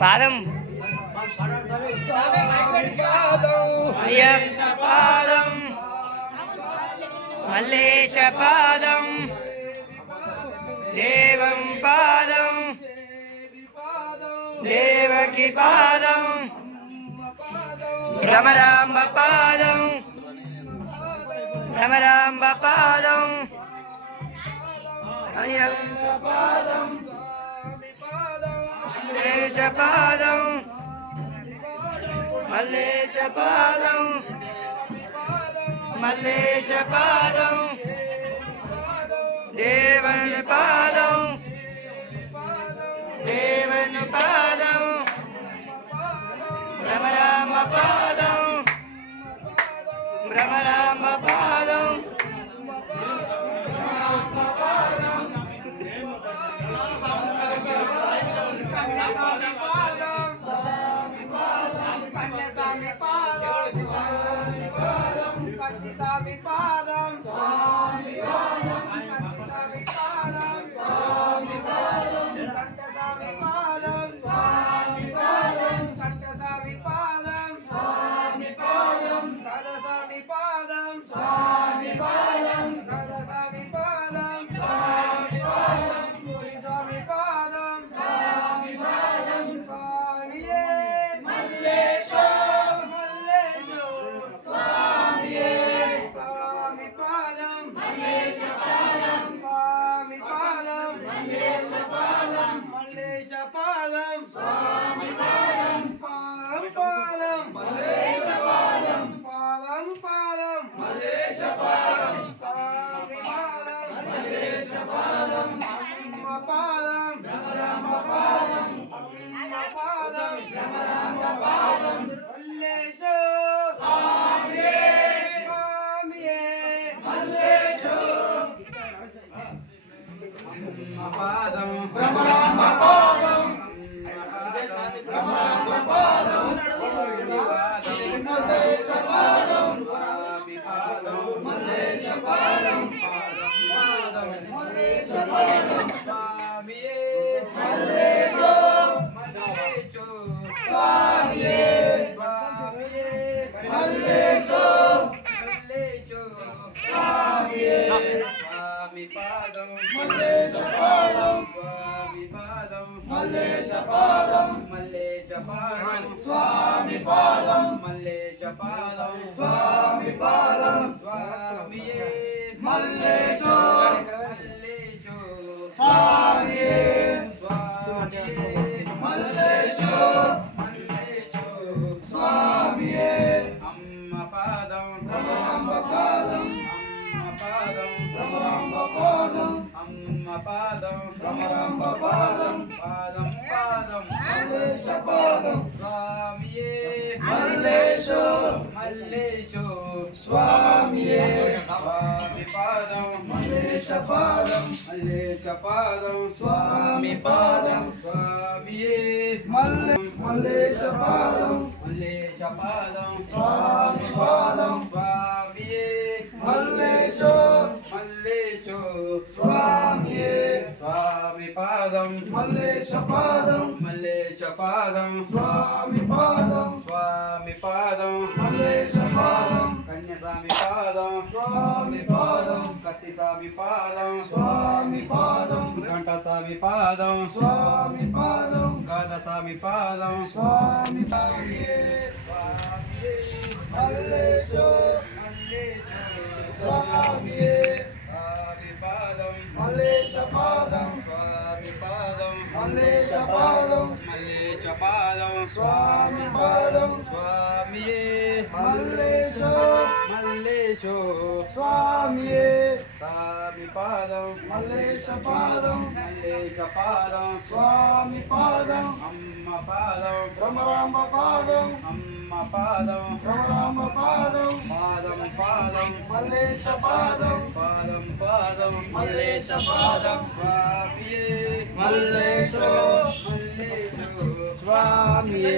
పాదం అయ్యప్ప పాదం మల్లేశ పాదం దేవం పాదం దేవకి పాదం రమరాంబ పాదం రమరాంబ పాదం అయ్యప్ప పాదం మల్లేశ పాదం మల్లేశ పాదం మల్లేశ పాదం దేవన్ పాదం దేవన్ పాదం భ్రమరామ పాదం భ్రమరామ పాదం స్వామి పాదం స్వామి పాదం స్వామి పాదం స్వామి పాదం కంఠస్వామి పాదం స్వామి పాదం కంఠస్వామి పాదం స్వామి పాదం గదస్వామి పాదం స్వామి పాదం గదస్వామి పాదం స్వామి పాదం గురుస్వామి పాదం స్వామి పాదం స్వామియే మల్లేశో మల్లేశో స్వామియే స్వామి పాదం మల్లేశ పాదం స్వామి పాదం మల్లేశ పాదం మల్లేశ పాదం స్వామి పాదం పాదం పాదం మల్లేశ పాదం పాదం పాదం మల్లేశ పాదం స్వామి పాదం మల్లేశ పాదం అమ్మ పాదం రమరామ పాదం అమ్మ పాదం రమరామ పాదం మల్లేశ స్వామియే స్వామియే మల్లేశో పాదం భ్రమరామ పాదం భ్రమరామ పాదం మల్లేశ పాదం స్వామి పాదం మల్లేశ పాదం మల్లేశ పాదం స్వామియే మల్లేశో మల్లేశో స్వామియే స్వామియే మల్లేశో మల్లేశో స్వామియే స్వామి పాదం మల్లేశ పాదం స్వామి పాదం మల్లేశ పాదం మల్లేశ పాదం స్వామి పాదం మల్లేశ పాదం స్వామి పాదం స్వామియే మల్లేశో మల్లేశో స్వామియే స్వామియే మల్లేశో మల్లేశో స్వామియే అమ్మ పాదం రమరాంబ పాదం అమ్మ పాదం రమరాంబ పాదం అమ్మ పాదం రమరాంబ పాదం పాదం పాదం మల్లేశ పాదం స్వామియే మల్లేశో మల్లేశో స్వామియే స్వామి పాదం మల్లేశ పాదం మల్లేశ పాదం స్వామి పాదం స్వామియే మల్లేశ పాదం మల్లేశ పాదం స్వామి పాదం స్వామియే మల్లేశో మల్లేశో స్వామియే స్వామి పాదం మల్లేశ పాదం మల్లేశ పాదం స్వామి పాదం స్వామి పాదం మల్లేశ పాదం కన్యస్వామి పాదం స్వామి పాదం కత్తిస్వామి పాదం స్వామి పాదం ఘంటస్వామి పాదం స్వామి పాదం గదస్వామి పాదం స్వామి మల్లేశో మల్లేశో స్వామియే స్వామి పాదం మల్లేశ పాదం స్వామి పాదం మల్లేశ పాదం మల్లేశ పాదం స్వామి పాదం స్వామియే మల్లేశో మల్లేశో స్వామియే స్వామి పాదం మల్లేశ పాదం మల్లేశ పాదం స్వామి పాదం అమ్మ పాదం భ్రమరాంబ పాదం అమ్మ పాదం భ్రమరాంబ పాదం పాదం పాదం మల్లేశ పాదం పాదం పాదం మల్లేశ పాదం స్వామియే మల్లేశో మల్లేశో స్వామియే